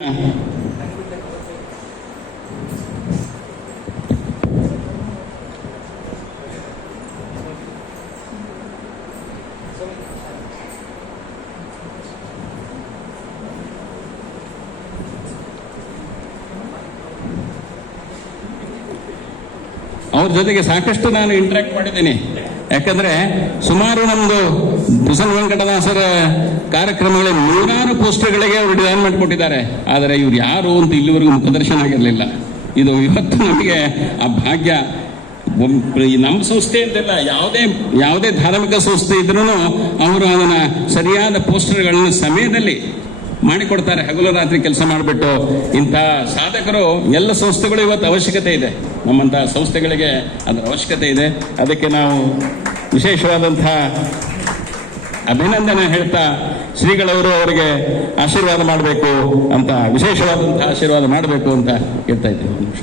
Yeah. ಅವ್ರ ಜೊತೆಗೆ ಸಾಕಷ್ಟು ನಾನು ಇಂಟ್ರಾಕ್ಟ್ ಮಾಡಿದ್ದೀನಿ. ಯಾಕಂದ್ರೆ ಸುಮಾರು ನಮ್ದು ಬಸವ ವೆಂಕಟದಾಸರ ಕಾರ್ಯಕ್ರಮಗಳ ನೂರಾರು ಪೋಸ್ಟರ್ಗಳಿಗೆ ಅವರು ಡಿಸೈನ್ ಮಾಡಿಕೊಟ್ಟಿದ್ದಾರೆ. ಆದರೆ ಇವ್ರು ಯಾರು ಅಂತ ಇಲ್ಲಿವರೆಗೂ ಪ್ರದರ್ಶನ ಆಗಿರಲಿಲ್ಲ. ಇದು ಇವತ್ತು ನಮಗೆ ಆ ಭಾಗ್ಯ. ನಮ್ಮ ಸಂಸ್ಥೆ ಅಂತೆಲ್ಲ, ಯಾವುದೇ ಯಾವುದೇ ಧಾರ್ಮಿಕ ಸಂಸ್ಥೆ ಇದ್ರೂ ಅವರು ಅದನ್ನ ಸರಿಯಾದ ಪೋಸ್ಟರ್ಗಳನ್ನ ಸಮಯದಲ್ಲಿ ಮಾಡಿಕೊಡ್ತಾರೆ. ಹಗಲು ರಾತ್ರಿ ಕೆಲಸ ಮಾಡಿಬಿಟ್ಟು ಇಂಥ ಸಾಧಕರು ಎಲ್ಲ ಸಂಸ್ಥೆಗಳು ಇವತ್ತು ಅವಶ್ಯಕತೆ ಇದೆ. ನಮ್ಮಂಥ ಸಂಸ್ಥೆಗಳಿಗೆ ಅದರ ಅವಶ್ಯಕತೆ ಇದೆ. ಅದಕ್ಕೆ ನಾವು ವಿಶೇಷವಾದಂತಹ ಅಭಿನಂದನೆ ಹೇಳ್ತಾ ಶ್ರೀಗಳವರು ಅವರಿಗೆ ಆಶೀರ್ವಾದ ಮಾಡಬೇಕು ಅಂತ, ವಿಶೇಷವಾದಂಥ ಆಶೀರ್ವಾದ ಮಾಡಬೇಕು ಅಂತ ಹೇಳ್ತಾ ನಿಮಿಷ.